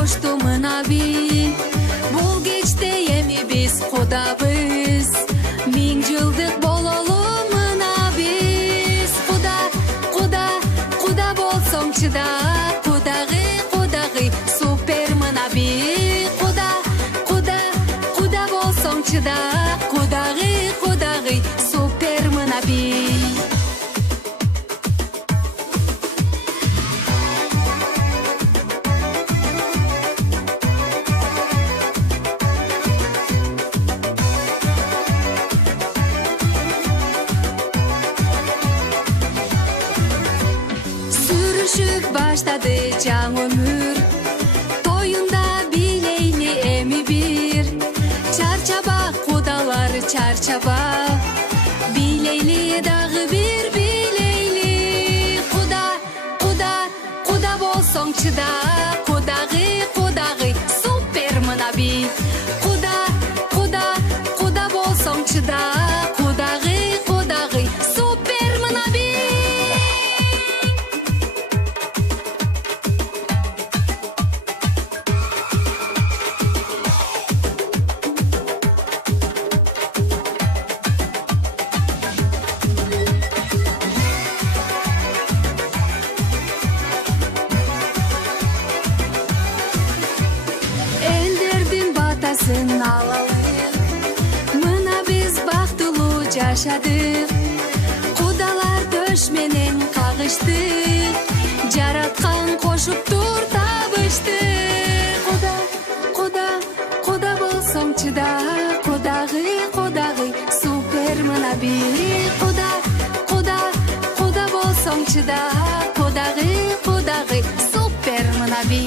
кошту мына би. Бул кечте эми биз кудабыз, 1000 жылдык бололу мына биз. Куда болсоң чыда, кудагы, супер мына би. Куда болсоң чыда, кудагы, супер мына би. Сүрүшүп баштады жаңы өмүр, тоюнда билейли эми бир. Чарчаба кудалар чарчаба, билейли дагы бир билейли. Куда болсоң чыда, кудагы, супер мына би. Куда болсоң чыда, кудагы, супер мына би. Алалык, мына биз бактылуу жашадык. Кудалар төш менен кагыштык, жараткан кошуптур табыштык. Куда болсоң чыда, кудагы, супер мына би. Куда болсоң чыда, кудагы, супер мына би.